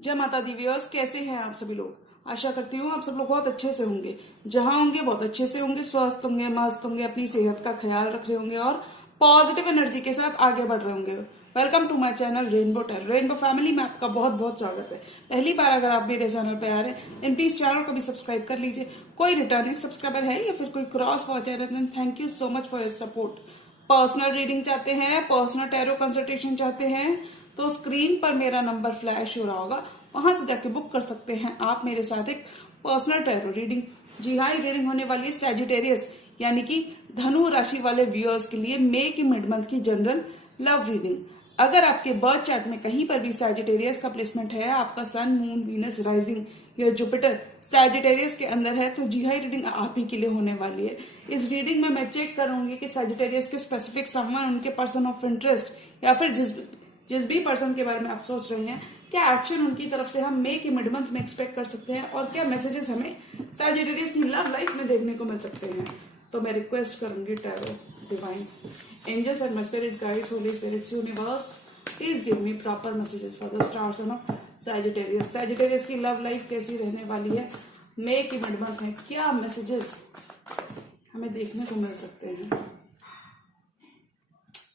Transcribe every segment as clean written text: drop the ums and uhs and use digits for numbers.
जय माता the viewers, कैसे हैं आप सभी लोग। आशा करती हूँ आप सब लोग बहुत अच्छे से होंगे। जहां होंगे बहुत अच्छे से होंगे, स्वस्थ होंगे, मस्त होंगे, अपनी सेहत का ख्याल रख रहे होंगे और पॉजिटिव एनर्जी के साथ आगे बढ़ रहे होंगे। Welcome to my channel Rainbow Tarot. Rainbow family में आपका बहुत बहुत स्वागत है। पहली बार अगर आप मेरे चैनल पे आ रहे हैं देन प्लीज चैनल को भी सब्सक्राइब कर लीजिए। कोई रिटर्निंग सब्सक्राइबर है या फिर कोई क्रॉस वॉचर है then thank you so much for your support. Personal reading चाहते हैं, पर्सनल टैरो कंसल्टेशन चाहते हैं तो स्क्रीन पर मेरा नंबर फ्लैश हो रहा होगा, वहां से जाके बुक कर सकते हैं आप मेरे साथ एक पर्सनल टैरो रीडिंग। जी हाँ, ये रीडिंग होने वाली है सैजिटेरियस यानी कि धनु राशि वाले व्यूअर्स के लिए मई की मिड मंथ की जनरल लव रीडिंग। अगर आपके बर्थ चार्ट में कहीं पर भी सैजिटेरियस का प्लेसमेंट है, आपका सन, मून, वीनस, राइजिंग या जुपिटर सैजिटेरियस के अंदर है तो जी हाँ, रीडिंग आप ही के लिए होने वाली है। इस रीडिंग में मैं चेक करूंगी कि सैजिटेरियस के स्पेसिफिक समवन, उनके पर्सन ऑफ इंटरेस्ट या फिर जिस भी पर्सन के बारे में आप सोच रहे हैं, क्या एक्शन उनकी तरफ से हम मई के मिड मंथ में एक्सपेक्ट कर सकते हैं और क्या मैसेजेस हमें सैजिटेरियस की लव लाइफ में देखने को मिल सकते हैं। तो मैं रिक्वेस्ट करूंगी tarot divine angels and my spirit guides, holy spirits, universe, please give me proper messages for the star sun of Sagittarius. Sagittarius की लव लाइफ कैसी रहने वाली है, मई के मिड मंथ में क्या मैसेजेस हमें देखने को मिल सकते हैं।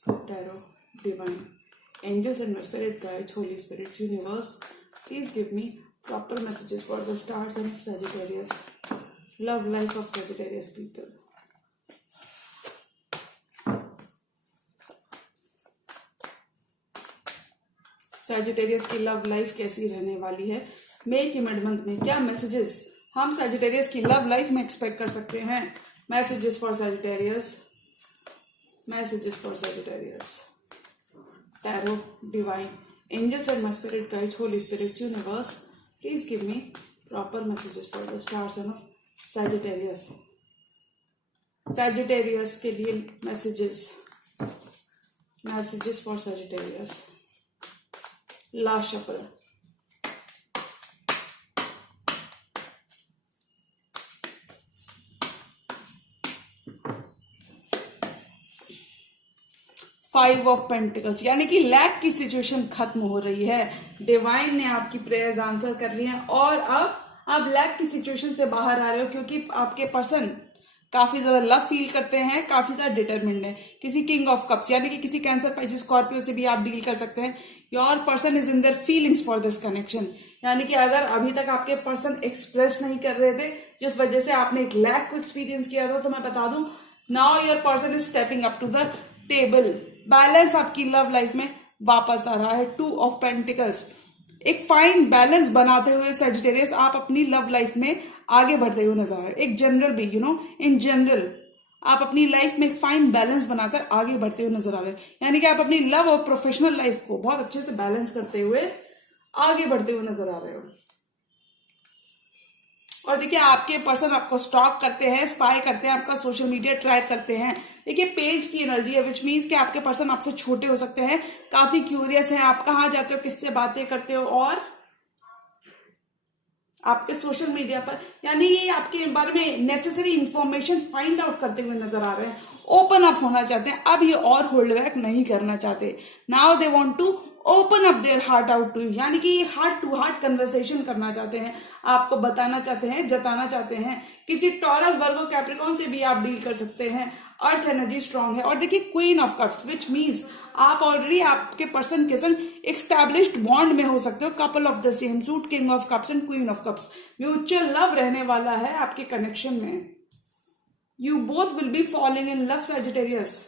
Tarot divine angels and my spirit guides, holy spirits, universe, please give me proper messages for the stars and Sagittarius, love life of Sagittarius people. Sagittarius की लव लाइफ कैसी रहने वाली है, मई की मिड मंथ में क्या मैसेजेस हम Sagittarius की लव लाइफ में एक्सपेक्ट कर सकते हैं। Messages for Sagittarius, messages for Sagittarius, Tarot, Divine, Angels and my spirit guides, Holy Spirits, Universe, please give me proper messages for the star sign of Sagittarius. Sagittarius के लिए messages for Sagittarius. Last shuffle. Five of pentacles यानी कि lack की situation खत्म हो रही है। Divine ने आपकी प्रेयर्स आंसर कर ली हैं और अब आप लैक की सिचुएशन से बाहर आ रहे हो क्योंकि आपके पर्सन काफी ज्यादा लव फील करते हैं, काफी ज्यादा डिटरमिन्ड है। किसी किंग ऑफ कप्स यानी कि किसी कैंसर, पाइसिस, स्कॉर्पियो से भी आप डील कर सकते हैं। Your person is in their feelings for this connection यानी कि अगर अभी तक आपके पर्सन एक्सप्रेस नहीं कर रहे थे जिस वजह से आपने एक लैक को एक्सपीरियंस किया था, तो मैं बता दूं now your person is stepping up to the table. Balance आपकी लव लाइफ में वापस आ रहा है। टू ऑफ पेंटिकल्स, एक फाइन बैलेंस बनाते हुए सैजिटेरियस आप अपनी लव लाइफ में आगे बढ़ते हुए नजर आ रहे हैं। एक जनरल भी इन जनरल आप अपनी लाइफ में एक फाइन बैलेंस बनाकर आगे बढ़ते हुए नजर आ रहे हैं यानी कि आप अपनी लव और प्रोफेशनल लाइफ को बहुत अच्छे से बैलेंस करते हुए आगे बढ़ते हुए नजर आ रहे हो। और देखिए, आपके पर्सन आपको स्टॉक करते हैं, स्पाई करते हैं, आपका सोशल मीडिया ट्रैक करते हैं। देखिए, पेज की एनर्जी है विच मीन्स कि आपके पर्सन आपसे छोटे हो सकते हैं, काफी क्यूरियस हैं, आप कहाँ जाते हो, किससे बातें करते हो और आपके सोशल मीडिया पर यानी ये आपके बारे में नेसेसरी इंफॉर्मेशन फाइंड आउट करते हुए नजर आ रहे हैं। ओपन अप होना चाहते हैं, अब ये और होल्ड बैक नहीं करना चाहते। Now they want to open up their heart out to you यानी कि ये हार्ट टू हार्ट कन्वर्सेशन करना चाहते हैं, आपको बताना चाहते हैं, जताना चाहते हैं। किसी टॉरस, वर्गो, कैप्रिकॉन से भी आप डील कर सकते हैं। अर्थ एनर्जी स्ट्रांग है और देखिए queen of cups which means आप ऑलरेडी आपके पर्सन के संग एस्टैब्लिश्ड बॉन्ड में हो सकते हो। Couple of the same suit, king of cups and queen of cups, mutual love रहने वाला है आपके कनेक्शन में। You both will be following in love Sagittarius.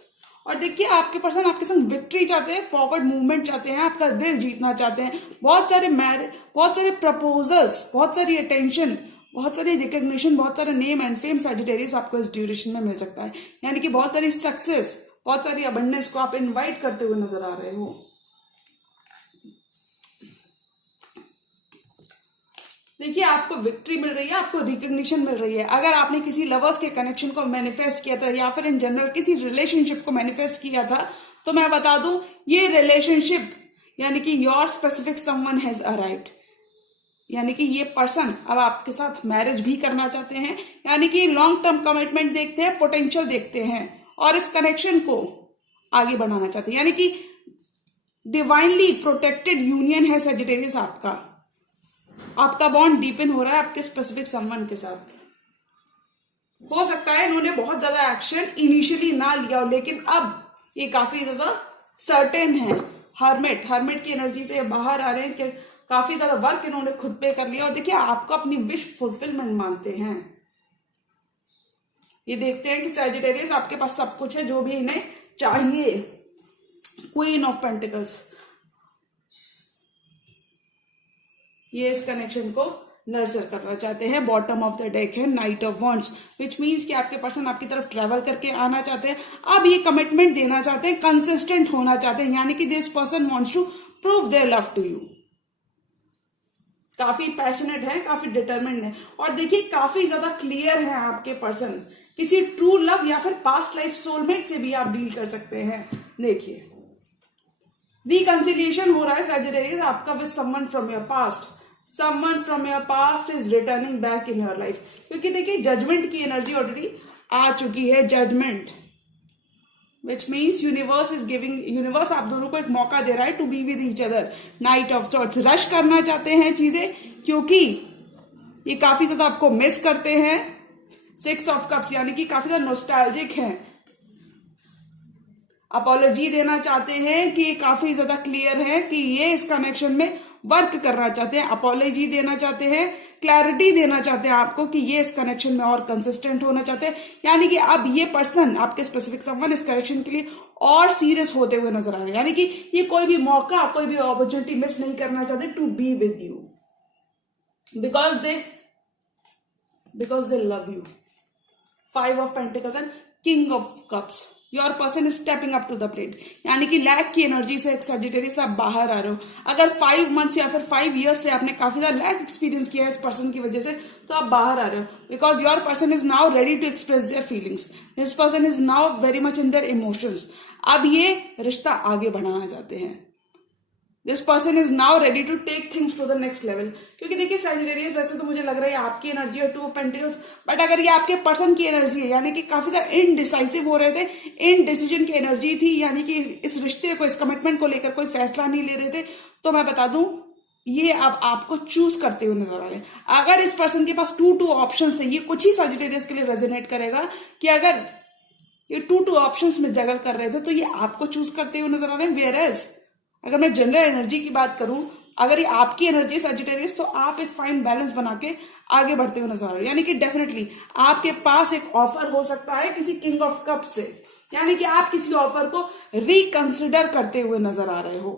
और देखिए, आपके पर्सन आपके संग विक्ट्री चाहते हैं, फॉरवर्ड मूवमेंट चाहते हैं, आपका दिल जीतना चाहते हैं। बहुत सारे मैरिज, बहुत सारे प्रपोजल्स, बहुत सारी अटेंशन, बहुत सारी रिकग्निशन, बहुत सारे नेम एंड फेम सैजिटेरियस आपको इस ड्यूरेशन में मिल सकता है यानी कि बहुत सारी सक्सेस, बहुत सारी अबंडेंस को आप इनवाइट करते हुए नजर आ रहे हो। देखिए, आपको विक्ट्री मिल रही है, आपको रिकग्निशन मिल रही है। अगर आपने किसी लवर्स के कनेक्शन को मैनिफेस्ट किया था या फिर इन जनरल किसी रिलेशनशिप को मैनिफेस्ट किया था, तो मैं बता दूं ये रिलेशनशिप यानी कि your specific someone has arrived यानी कि ये पर्सन अब आपके साथ मैरिज भी करना चाहते हैं यानी कि लॉन्ग टर्म कमिटमेंट देखते हैं, पोटेंशियल देखते हैं और इस कनेक्शन को आगे बढ़ाना चाहते हैं यानी कि डिवाइनली प्रोटेक्टेड यूनियन है सैजिटेरियस आपका। आपका बॉन्ड डीपन हो रहा है आपके स्पेसिफिक समवन के साथ। हो सकता है इन्होंने बहुत ज्यादा एक्शन इनिशियली ना लिया हो, लेकिन अब ये काफी ज्यादा सर्टेन है। हर्मिट की एनर्जी से बाहर आ रहे हैं कि काफी ज्यादा वर्क इन्होंने खुद पे कर लिया, और देखिए आपको अपनी विश फुलफिलमेंट मानते हैं। ये देखते हैं कि सैजिटेरियस आपके पास सब कुछ है जो भी इन्हें चाहिए। क्वीन ऑफ पेंटिकल्स, ये इस कनेक्शन को नर्चर करना चाहते हैं। बॉटम ऑफ द डेक है night of wands, which means कि आपके पर्सन आपकी तरफ ट्रेवल करके आना चाहते हैं। अब ये कमिटमेंट देना चाहते हैं, कंसिस्टेंट होना चाहते हैं, यानी कि this person wants to prove their love to you. काफी पैशनेट है, काफी डिटरमिन्ड है, और देखिए काफी ज्यादा क्लियर है आपके पर्सन। किसी ट्रू लव या फिर पास्ट लाइफ सोलमेट से भी आप डील कर सकते हैं। देखिए रिकंसिलिएशन हो रहा है सैजिटेरियस आपका with someone from your past. Someone from your past is returning back in your life, क्योंकि देखिए जजमेंट की एनर्जी ऑलरेडी आ चुकी है। जजमेंट विच मीन्स यूनिवर्स आप दोनों को एक मौका दे रहा है to be with each other. Knight of swords, rush करना चाहते हैं चीजें, क्योंकि ये काफी ज्यादा आपको मिस करते हैं। 6 ऑफ कप्स यानी कि काफी ज्यादा नॉस्टैल्जिक हैं। अपॉलॉजी देना चाहते हैं कि काफी ज्यादा क्लियर है कि ये इस कनेक्शन में वर्क करना चाहते हैं। अपॉलॉजी देना चाहते हैं, क्लैरिटी देना चाहते हैं आपको कि ये इस कनेक्शन में और कंसिस्टेंट होना चाहते हैं। यानी कि अब ये पर्सन आपके स्पेसिफिक समवन इस कनेक्शन के लिए और सीरियस होते हुए नजर आ रहे हैं। यानी कि ये कोई भी मौका, कोई भी अपॉर्चुनिटी मिस नहीं करना चाहते to be with you, because they love you. 5 of pentacles and king of cups, your person is stepping up to the plate, यानी कि लैक की एनर्जी से एक सजिटेरियस आप बाहर आ रहे हो। अगर 5 मंथ्स या फिर 5 ईयर्स से आपने काफी ज्यादा लैक एक्सपीरियंस किया है इस पर्सन की वजह से, तो आप बाहर आ रहे हो, because your person is now ready to express their feelings. This person is now very much in their emotions. अब ये रिश्ता आगे बढ़ाना चाहते हैं। This person is now ready to take things to the next level, क्योंकि देखिए Sagittarius वैसे तो मुझे लग रहा है आपकी एनर्जी है 2 ऑफ पेंटिकल्स, बट अगर ये आपके पर्सन की एनर्जी है, यानी कि काफी ज्यादा इनडिसाइसिव हो रहे थे, इनडिसीजन की एनर्जी थी, यानी कि इस रिश्ते को, इस कमिटमेंट को लेकर कोई फैसला नहीं ले रहे थे, तो मैं बता दूं ये अब आपको चूज करते हुए नजर आ रहे हैं। अगर इस पर्सन के पास 2 ऑप्शंस थे, ये कुछ ही सैजिटेरियस के लिए रेजोनेट करेगा कि अगर ये 2 ऑप्शंस में जगल कर रहे थे तो ये आपको चूज करते हुए नजर आ रहे हैं। वेयरएज अगर मैं जनरल एनर्जी की बात करूं, अगर ये आपकी एनर्जी सजिटेरियस, तो आप एक फाइन बैलेंस बना के आगे बढ़ते हुए नजर आ रहे हो। यानी कि डेफिनेटली आपके पास एक ऑफर हो सकता है किसी किंग ऑफ कप से, यानी कि आप किसी ऑफर को रिकंसिडर करते हुए नजर आ रहे हो।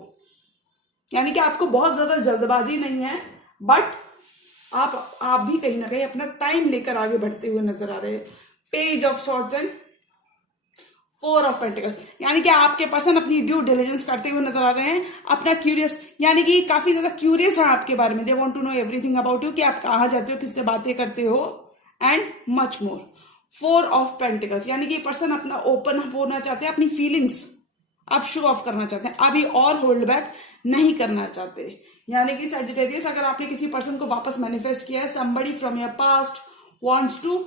यानी कि आपको बहुत ज्यादा जल्दबाजी नहीं है, बट आप भी कहीं ना कहीं अपना टाइम लेकर आगे बढ़ते हुए नजर आ रहे हैं। Page of swords and 4 of pentacles, यानी कि आपके पर्सन अपनी ड्यू डिलिजेंस करते हुए नजर आ रहे हैं, अपना क्यूरियस, यानी कि काफी ज्यादा क्यूरियस है आपके बारे में। They want to know everything about you, कि आप कहाँ जाते हो, किससे बातें करते हो, and much more. 4 of pentacles, यानी कि पर्सन अपना ओपन होना चाहते हैं, अपनी फीलिंग्स अब शो ऑफ करना चाहते हैं, अभी और होल्ड बैक नहीं करना चाहते। यानी कि सजिटेरियस अगर आपने किसी पर्सन को वापस मैनिफेस्ट किया है, somebody from your past wants to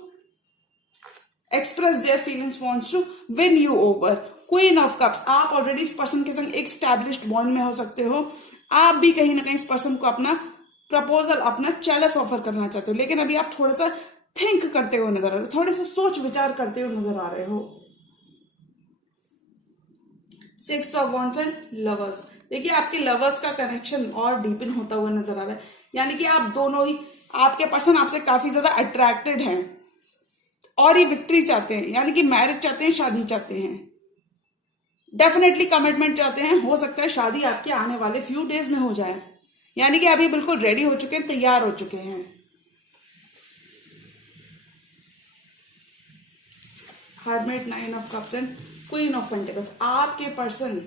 express their feelings, wants to win you over. Queen of cups, आप ऑलरेडी इस पर्सन के संग एक स्टैब्लिश्ड बॉन्ड में हो सकते हो, आप भी कहीं ना कहीं इस पर्सन को अपना प्रपोजल, अपना चैलेंज ऑफर करना चाहते हो, लेकिन अभी आप थोड़ा सा थिंक करते हुए नजर आ रहे हो, थोड़े से सोच विचार करते हुए नजर आ रहे हो। 6 ऑफ वॉन्ड्स एंड लवर्स, देखिए आपके लवर्स का कनेक्शन और डीपन होता हुआ नजर आ रहा है, यानी कि आप दोनों ही, आपके पर्सन आपसे काफी ज्यादा अट्रैक्टेड हैं और ये विक्ट्री चाहते हैं, यानी कि मैरिज चाहते हैं, शादी चाहते हैं, डेफिनेटली कमिटमेंट चाहते हैं। हो सकता है शादी आपके आने वाले फ्यू डेज में हो जाए, यानी कि अभी बिल्कुल रेडी हो चुके हैं, तैयार हो चुके हैं। Hermit, 9 of cups and queen of pentacles, आपके पर्सन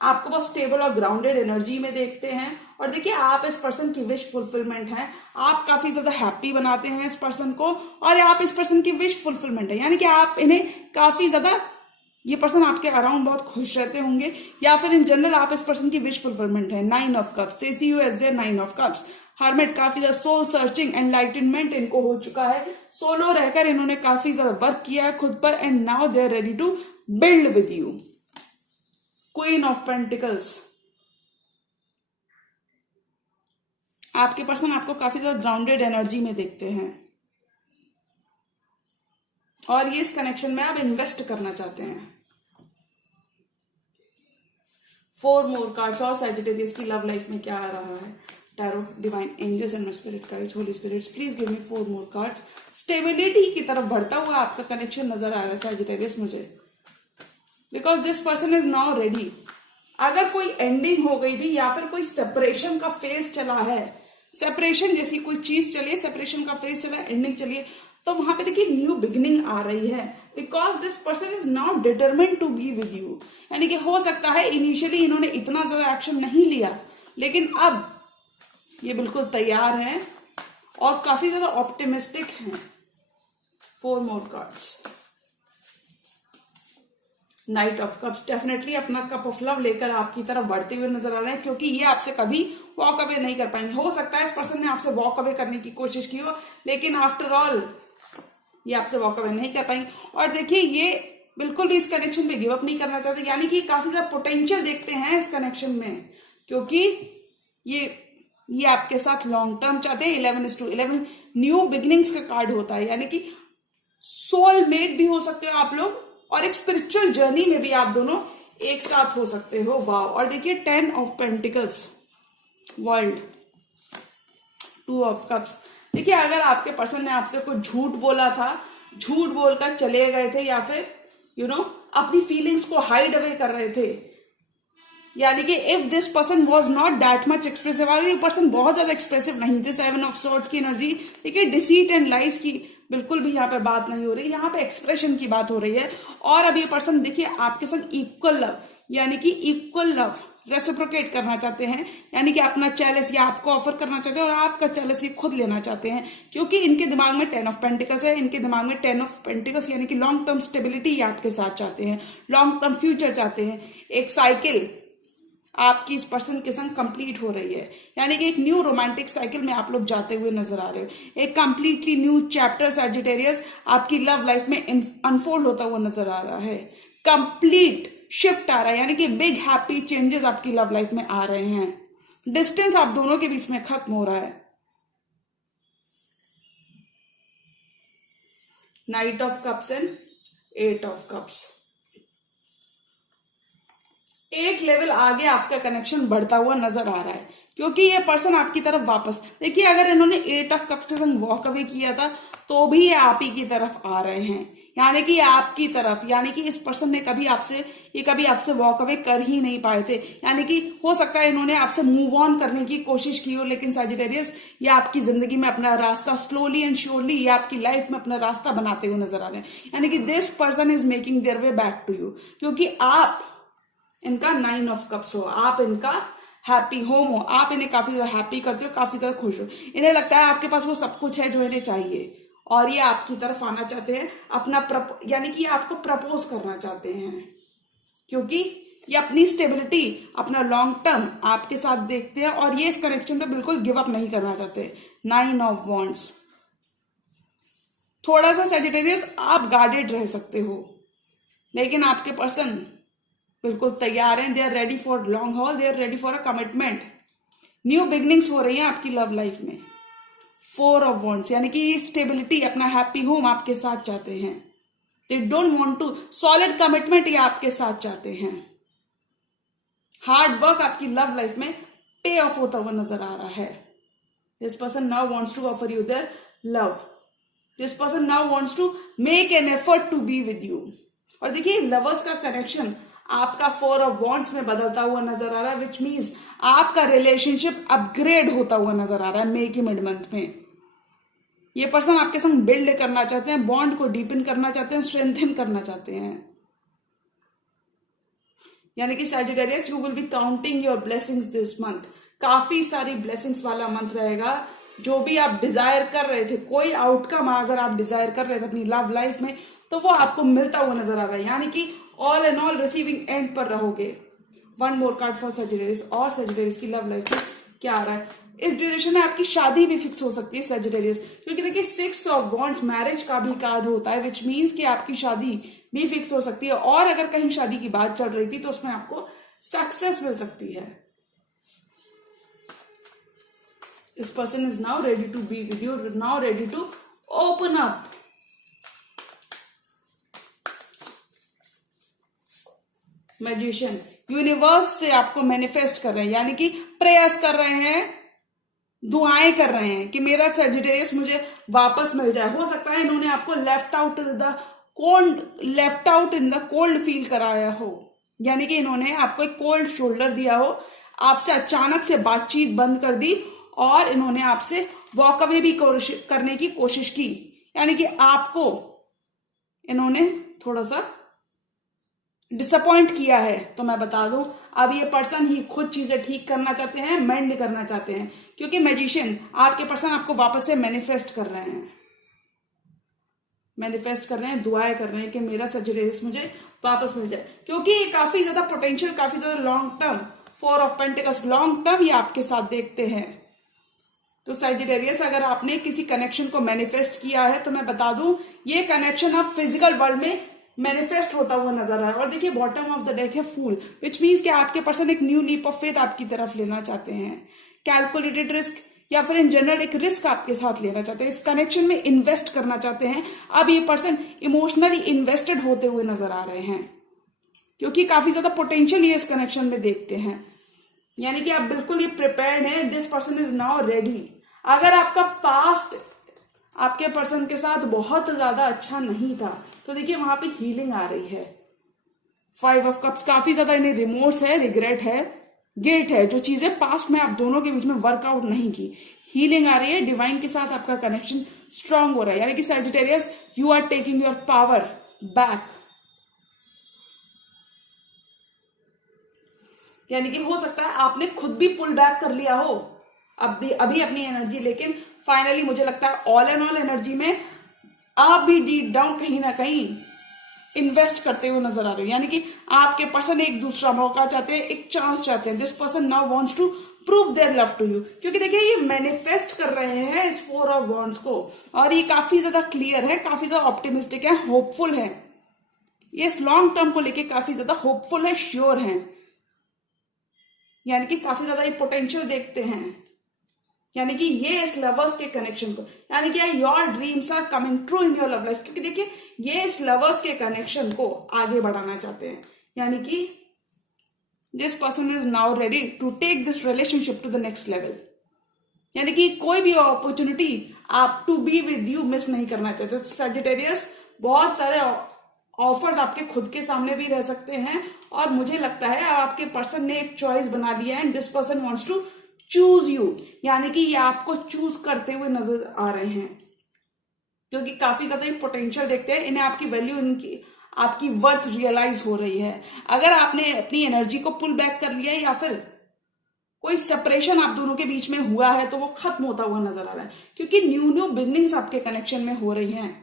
आपको बहुत स्टेबल और ग्राउंडेड एनर्जी में देखते हैं, और देखिए आप इस पर्सन की विश फुलफिलमेंट है, आप काफी ज्यादा हैप्पी बनाते हैं इस पर्सन को, और आप इस पर्सन की विश फुलफिलमेंट है, यानी कि आप इन्हें काफी ज्यादा, ये पर्सन आपके अराउंड बहुत खुश रहते होंगे, या फिर इन जनरल आप इस पर्सन की विश फुलफिलमेंट है। 9 of cups, they see you as their 9 of cups. Hermit, काफी ज्यादा सोल सर्चिंग, एनलाइटनमेंट इनको हो चुका है, सोलो रहकर इन्होंने काफी ज्यादा वर्क किया है खुद पर, and now they are ready to build with you. Queen of pentacles, आपके पर्सन आपको काफी ज्यादा ग्राउंडेड एनर्जी में देखते हैं और ये इस कनेक्शन में आप इन्वेस्ट करना चाहते हैं। 4 मोर कार्ड्स और सैजिटेरियस की लव लाइफ में क्या आ रहा है। Tarot, divine angels and spirit guides, holy spirits, please give me 4 more cards. Stability की तरफ बढ़ता हुआ आपका कनेक्शन नजर आ रहा है सैजिटेरियस मुझे, because this person is now ready. अगर कोई एंडिंग हो गई थी या फिर कोई सेपरेशन का फेज चला है, सेपरेशन जैसी कोई चीज चलिए, सेपरेशन का फेज चला, एंडिंग चलिए, तो वहां पे देखिए न्यू बिगिनिंग आ रही है, because this person is now determined to be with you. यानी कि हो सकता है इनिशियली इन्होंने इतना ज्यादा एक्शन नहीं लिया, लेकिन अब ये बिल्कुल तैयार हैं और काफी ज्यादा ऑप्टिमिस्टिक हैं। 4 more cards. Night of cups definitely अपना कप ऑफ लव लेकर आपकी तरफ बढ़ते हुए नजर आ रहे हैं, क्योंकि ये आपसे कभी वॉक अवे नहीं कर पाएंगे। हो सकता है इस पर्सन ने आपसे वॉक अवे करने की कोशिश की हो, लेकिन आफ्टर ऑल ये आपसे वॉक अवे नहीं कर पाएंगे। और देखिए ये बिल्कुल भी इस कनेक्शन में गिव अप नहीं करना चाहते, यानी कि काफी ज्यादा पोटेंशियल देखते हैं इस कनेक्शन में, क्योंकि ये आपके साथ लॉन्ग टर्म चाहते हैं। 11:11 न्यू बिगिनिंग्स का कार्ड होता है, यानी कि सोलमेट भी हो सकते हो आप लोग और एक स्पिरिचुअल जर्नी में भी आप दोनों एक साथ हो सकते हो। वाव। और देखिए 10 of pentacles, world, 2 of cups. देखिए अगर आपके पर्सन ने आपसे कुछ झूठ बोला था, झूठ बोलकर चले गए थे, या फिर अपनी फीलिंग्स को हाइड अवे कर रहे थे, यानी कि if this person was not that much expressive, अगर ये पर्सन बहुत ज्यादा एक्सप्रेसिव नहीं थे, 7 ऑफ स्वॉर्ड्स की एनर्जी, देखिए डिसीट एंड लाइज की बिल्कुल भी यहाँ पे बात नहीं हो रही, यहाँ पे एक्सप्रेशन की बात हो रही है। और अब ये पर्सन देखिए आपके संग इक्वल लव, यानी कि इक्वल लव रेसिप्रोकेट करना चाहते हैं, यानी कि अपना चैलेंज या आपको ऑफर करना चाहते हैं और आपका चैलेंज ये खुद लेना चाहते हैं, क्योंकि इनके दिमाग में 10 ऑफ पेंटिकल्स है। इनके दिमाग में 10 ऑफ पेंटिकल्स यानी कि लॉन्ग टर्म स्टेबिलिटी आपके साथ चाहते हैं, लॉन्ग टर्म फ्यूचर चाहते हैं। एक साइकिल आपकी इस पर्सन के संग कंप्लीट हो रही है, यानी कि एक न्यू रोमांटिक साइकिल में आप लोग जाते हुए नजर आ रहे हो। एक कंप्लीटली न्यू चैप्टर सैजिटेरियस आपकी लव लाइफ में अनफोल्ड होता हुआ नजर आ रहा है। कंप्लीट शिफ्ट आ रहा है, यानी कि बिग हैप्पी चेंजेस आपकी लव लाइफ में आ रहे हैं। डिस्टेंस आप दोनों के बीच में खत्म हो रहा है। Night of cups and 8 of cups. एक लेवल आगे आपका कनेक्शन बढ़ता हुआ नजर आ रहा है, क्योंकि ये पर्सन आपकी तरफ वापस, देखिए अगर इन्होंने 8 ऑफ कप्स के संग वॉक अवे किया था तो भी ये आप ही की तरफ आ रहे हैं, यानी कि आपकी तरफ, यानी कि इस पर्सन ने कभी आपसे वॉक अवे कर ही नहीं पाए थे। यानी कि हो सकता है इन्होंने आपसे मूव ऑन करने की कोशिश की हो, लेकिन सैजिटेरियस ये आपकी जिंदगी में अपना रास्ता स्लोली एंड श्योरली, ये आपकी लाइफ में अपना रास्ता बनाते हुए नजर आ रहे हैं। यानी कि this person is making their way back to you, क्योंकि आप इनका 9 ऑफ कप्स हो, आप इनका हैप्पी होम हो, आप इन्हें काफी ज्यादा हैप्पी करते हो, काफी ज्यादा खुश हो। इन्हें लगता है आपके पास वो सब कुछ है जो इन्हें चाहिए, और ये आपकी तरफ आना चाहते हैं, अपना यानी कि आपको प्रपोज करना चाहते हैं, क्योंकि ये अपनी स्टेबिलिटी, अपना लॉन्ग टर्म आपके साथ देखते हैं और ये इस कनेक्शन पे बिल्कुल गिव अप नहीं करना चाहते। 9 ऑफ वॉन्ड्स। थोड़ा सा सैजिटेरियस आप गार्डेड रह सकते हो, लेकिन आपके पर्सन बिल्कुल तैयार हैं। They are ready for long haul, they are ready for a commitment. New beginnings हो रही हैं आपकी लव लाइफ में। 4 ऑफ वॉन्ड्स, यानी कि स्टेबिलिटी, अपना हैप्पी होम आपके साथ चाहते हैं। They don't want to, solid commitment ये आपके साथ चाहते हैं। हार्ड वर्क आपकी लव लाइफ में पे ऑफ होता हुआ नजर आ रहा है। This person now wants to offer you their love. This person now wants to make an effort to be with you. और देखिए लवर्स का कनेक्शन आपका 4 ऑफ वॉन्ड्स में बदलता हुआ नजर आ रहा है, विच मीन्स आपका रिलेशनशिप अपग्रेड होता हुआ नजर आ रहा है मई के मिड मंथ में। ये पर्सन आपके संग बिल्ड करना चाहते हैं, बॉन्ड को डीपन करना चाहते हैं, स्ट्रेंथन करना चाहते हैं। यानी कि Sagittarius, you will be counting your blessings this month. काफी सारी ब्लेसिंग्स वाला मंथ रहेगा। जो भी आप डिजायर कर रहे थे, कोई आउटकम अगर आप डिजायर कर रहे थे अपनी लव लाइफ में, तो वो आपको मिलता हुआ नजर आ रहा है, यानी कि all and all receiving end पर रहोगे। 1 मोर कार्ड फॉर सैजिटेरियस। और सैजिटेरियस की लव लाइफ में क्या आ रहा है? इस ड्यूरेशन में आपकी शादी भी फिक्स हो सकती है सैजिटेरियस, क्योंकि देखिए 6 ऑफ वॉन्ड्स मैरिज का भी कार्ड होता है, विच मीन्स कि आपकी शादी भी फिक्स हो सकती है। और अगर कहीं शादी की बात चल रही थी तो उसमें आपको सक्सेस मिल सकती है। This person is now ready to be with you, now ready to open up. Magician universe से आपको मैनिफेस्ट कर रहे हैं, यानी कि प्रयास कर रहे हैं, दुआएं कर रहे हैं कि मेरा सजिटेरियस मुझे वापस मिल जाए। हो सकता है इन्होंने आपको left out in the cold feel कराया हो, यानी कि इन्होंने आपको एक कोल्ड शोल्डर दिया हो, आपसे अचानक से बातचीत बंद कर दी और इन्होंने आपसे वॉक अवे भी करने की कोशिश की, यानी कि आपको इन्होंने थोड़ा सा डिसअपॉइंट किया है। तो मैं बता दूं, अब ये पर्सन ही खुद चीजें ठीक करना चाहते हैं, मेंड करना चाहते हैं, क्योंकि मैजिशियन आपके पर्सन आपको वापस से मैनिफेस्ट कर रहे हैं, दुआएं कर रहे हैं कि मेरा सजिटेरियस मुझे वापस मिल जाए, क्योंकि ये काफी ज्यादा पोटेंशियल, काफी ज्यादा long term, 4 of pentacles long term ये आपके साथ देखते हैं। तो सजिटेरियस, अगर आपने किसी कनेक्शन को मैनिफेस्ट किया है तो मैं बता दूं, ये कनेक्शन अब फिजिकल वर्ल्ड में मैनिफेस्ट होता हुआ नजर आ रहा है। और देखिए बॉटम ऑफ द डेक है फूल, विच मीन्स कि आपके पर्सन एक न्यू लीप ऑफ फेथ आपकी तरफ लेना चाहते हैं, कैलकुलेटेड रिस्क या फिर इन जनरल एक रिस्क आपके साथ लेना चाहते हैं, इस कनेक्शन में इन्वेस्ट करना चाहते हैं। अब ये पर्सन इमोशनली इन्वेस्टेड होते हुए नजर आ रहे हैं, क्योंकि काफी ज्यादा पोटेंशियल ये इस कनेक्शन में देखते हैं, यानी कि आप बिल्कुल ही प्रिपेयर्ड हैं। This person is now ready. अगर आपका पास्ट आपके पर्सन के साथ बहुत ज्यादा अच्छा नहीं था तो देखिए वहां पे हीलिंग आ रही है। 5 ऑफ कप्स, काफी ज्यादा इन्हें रिमोर्स है, रिग्रेट है, गिल्ट है, जो चीजें पास्ट में आप दोनों के बीच में वर्कआउट नहीं की। हीलिंग आ रही है, डिवाइन के साथ आपका कनेक्शन स्ट्रांग हो रहा है, यानी कि Sagittarius you are taking your power back, यानी कि हो सकता है आपने खुद भी पुल बैक कर लिया हो अभी अपनी एनर्जी, लेकिन फाइनली मुझे लगता है ऑल एंड ऑल एनर्जी में आप भी डीप डाउन कहीं ना कहीं इन्वेस्ट करते हुए नजर आ रहे हो, यानी कि आपके पर्सन एक दूसरा मौका चाहते हैं, एक चांस चाहते हैं। This person now wants to prove their love to you, क्योंकि देखिए ये मैनिफेस्ट कर रहे हैं इस 4 ऑफ वॉन्ड्स को, और ये काफी ज्यादा क्लियर है, काफी ज्यादा ऑप्टिमिस्टिक है, होपफुल है, ये इस लॉन्ग टर्म को लेके काफी ज्यादा होपफुल है, श्योर है, यानी कि काफी ज्यादा ये पोटेंशियल देखते हैं, यानी कि ये इस लवर्स के कनेक्शन को, यानी कि your dreams are coming true in your love life, क्योंकि देखिए ये इस लवर्स के कनेक्शन को आगे बढ़ाना चाहते हैं, यानी कि this person is now ready to take this relationship to the next level, यानी कि कोई भी अपॉर्चुनिटी आप to be with you miss नहीं करना चाहते। तो सजिटेरियस, बहुत सारे ऑफर्स आपके खुद के सामने भी रह सकते हैं, और मुझे लगता है आपके पर्सन ने एक चॉइस बना लिया है, and this person wants to choose you, यानी कि ये आपको चूज करते हुए नजर आ रहे हैं, क्योंकि काफी ज्यादा पोटेंशियल देखते हैं, इन्हें आपकी वैल्यू, इनकी आपकी वर्थ रियलाइज हो रही है। अगर आपने अपनी एनर्जी को पुल बैक कर लिया है या फिर कोई सेपरेशन आप दोनों के बीच में हुआ है तो वो खत्म होता हुआ नजर आ रहा है, क्योंकि न्यू बिगनिंग्स आपके कनेक्शन में हो रही हैं।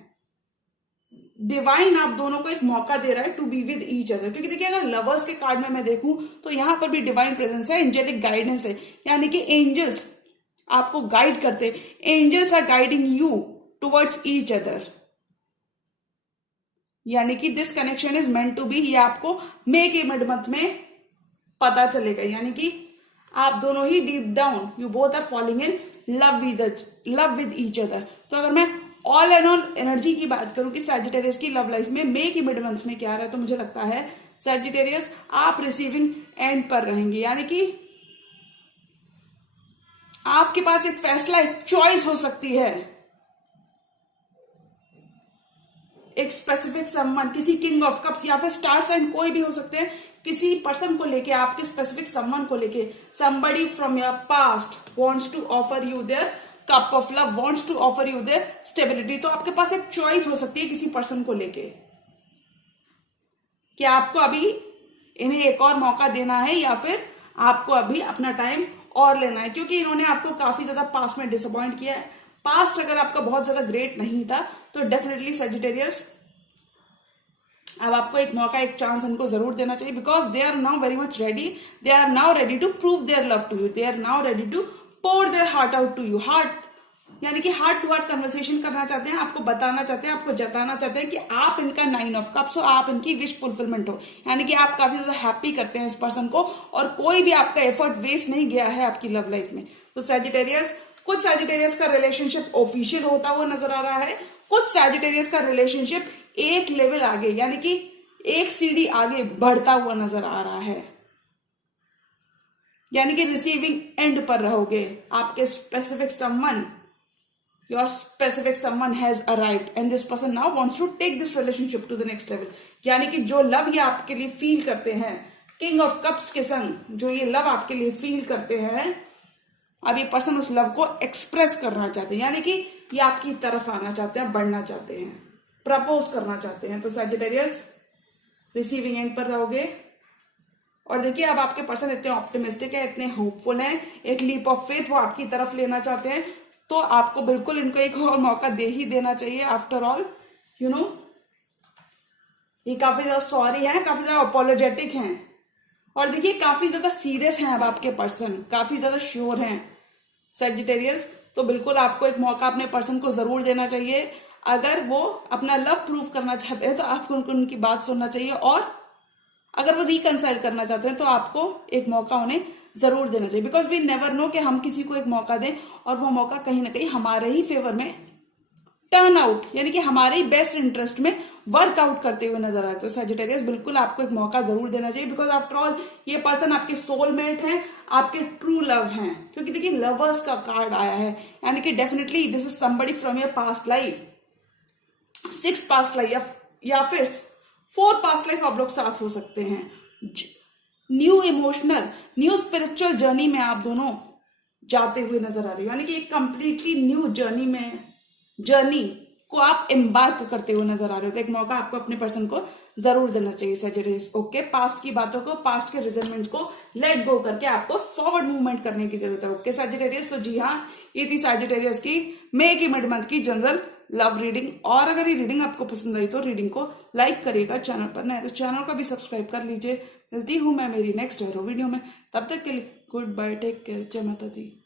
डिवाइन आप दोनों को एक मौका दे रहा है to be with each other, क्योंकि देखिए अगर लवर्स के कार्ड में मैं देखूं तो यहां पर भी डिवाइन प्रेजेंस है, एंजेलिक गाइडेंस है, यानी कि एंजल्स आपको गाइड करते, angels are guiding you towards each other, यानी कि this connection is meant to be, ये आपको मे के मिड मंथ में पता चलेगा, यानी कि आप दोनों ही deep down you both are falling in love with each other. तो अगर मैं ऑल एंड ऑल एनर्जी की बात करूं कि सैजिटेरियस की लव लाइफ में मे की मिड मंथ में क्या रहा है, तो मुझे लगता है सैजिटेरियस आप रिसीविंग एंड पर रहेंगे, यानी कि आपके पास एक फैसला, एक चॉइस हो सकती है, एक स्पेसिफिक सम्मान, किसी किंग ऑफ कप्स या फिर स्टार साइन कोई भी हो सकते हैं, किसी पर्सन को लेके, आपके स्पेसिफिक सम्मान को लेके, somebody from your past wants to offer you their cup of love, wants to offer you their stability। तो आपके पास एक चॉइस हो सकती है किसी पर्सन को लेके कि आपको अभी इन्हें एक और मौका देना है या फिर आपको अभी अपना टाइम और लेना है, क्योंकि इन्होंने आपको काफी ज्यादा पास्ट में डिसअपॉइंट किया है। पास्ट अगर आपका बहुत ज्यादा ग्रेट नहीं था तो डेफिनेटली सजिटेरियस अब आपको एक मौका, एक चांस इनको जरूर देना चाहिए, because they are now very much ready, they are now ready to prove their love to you, they are now ready to pour their heart out to you. Heart यानी कि हार्ट टू हार्ट कन्वर्सेशन करना चाहते हैं, आपको बताना चाहते हैं, आपको जताना चाहते हैं कि आप इनका 9 ऑफ कप्स हो, आप इनकी विश फुलफिलमेंट हो, यानी कि आप काफी ज्यादा हैप्पी करते हैं इस पर्सन को और कोई भी आपका एफर्ट वेस्ट नहीं गया है आपकी लव लाइफ में। तो सैजिटेरियस कुछ सैजिटेरियस का रिलेशनशिप ऑफिशियल होता हुआ नजर आ रहा है, कुछ सैजिटेरियस का रिलेशनशिप एक लेवल आगे यानी कि एक सीढ़ी आगे बढ़ता हुआ नजर आ रहा है, यानी कि रिसीविंग एंड पर रहोगे। आपके specific someone, your specific someone has arrived and this person now wants to take this relationship to the next level। यानी कि जो लव ये आपके लिए फील करते हैं किंग ऑफ कप्स के संग, जो ये लव आपके लिए फील करते हैं, अब ये पर्सन उस लव को एक्सप्रेस करना चाहते हैं, यानी कि ये आपकी तरफ आना चाहते हैं, बढ़ना चाहते हैं, प्रपोज करना चाहते हैं। तो सैजिटेरियस रिसीविंग एंड पर रहोगे। और देखिए अब आपके पर्सन इतने ऑप्टिमिस्टिक है, इतने होपफुल है, एक लीप ऑफ फेथ वो आपकी तरफ लेना चाहते हैं, तो आपको बिल्कुल इनको एक और मौका दे ही देना चाहिए। आफ्टर ऑल यू नो ये काफी ज्यादा सॉरी है, काफी ज्यादा अपोलोजेटिक हैं, और देखिए काफी ज्यादा सीरियस हैं अब आपके पर्सन, काफी ज्यादा श्योर हैं सैजिटेरियस। तो बिल्कुल आपको एक मौका अपने पर्सन को जरूर देना चाहिए। अगर वो अपना लव प्रूव करना चाहते हैं तो आपको उनकी बात सुनना चाहिए, और अगर वो रिकंसाइल करना चाहते हैं तो आपको एक मौका उन्हें जरूर देना चाहिए। बिकॉज वी नेवर नो कि हम किसी को एक मौका दें और वो मौका कहीं ना कहीं हमारे ही फेवर में टर्न आउट, यानी कि हमारे ही बेस्ट इंटरेस्ट में वर्कआउट करते हुए नजर आए। तो सैजिटेरियस बिल्कुल आपको एक मौका जरूर देना चाहिए, बिकॉज आफ्टर ऑल ये पर्सन आपके सोलमेट हैं, आपके ट्रू लव हैं। क्योंकि देखिए लवर्स का कार्ड आया है, यानी कि definitely this is somebody from your past life, 6 past life या फिर 4 पास्ट लाइफ आप लोग साथ हो सकते हैं। New emotional, new spiritual journey में आप दोनों जाते हुए नजर आ रहे हो, यानी कि एक कंप्लीटली न्यू जर्नी को आप एम्बार्क करते हुए नजर आ रहे हो। तो एक मौका आपको अपने पर्सन को जरूर देना चाहिए सैजिटेरियस। ओके, पास्ट की बातों को, पास्ट के रिजल्टमेंट को लेट गो करके आपको फॉरवर्ड मूवमेंट करने की जरूरत है। ओके सैजिटेरियस, तो जी हाँ, ये थी सैजिटेरियस की मई की मिड मंथ की जनरल लव रीडिंग। और अगर ये रीडिंग आपको पसंद आई तो रीडिंग को लाइक करिएगा, चैनल पर नए तो चैनल को भी सब्सक्राइब कर लीजिए। मिलती हूं मैं मेरी नेक्स्ट वीडियो में, तब तक के लिए गुड बाय, टेक केयर, जय माता दी।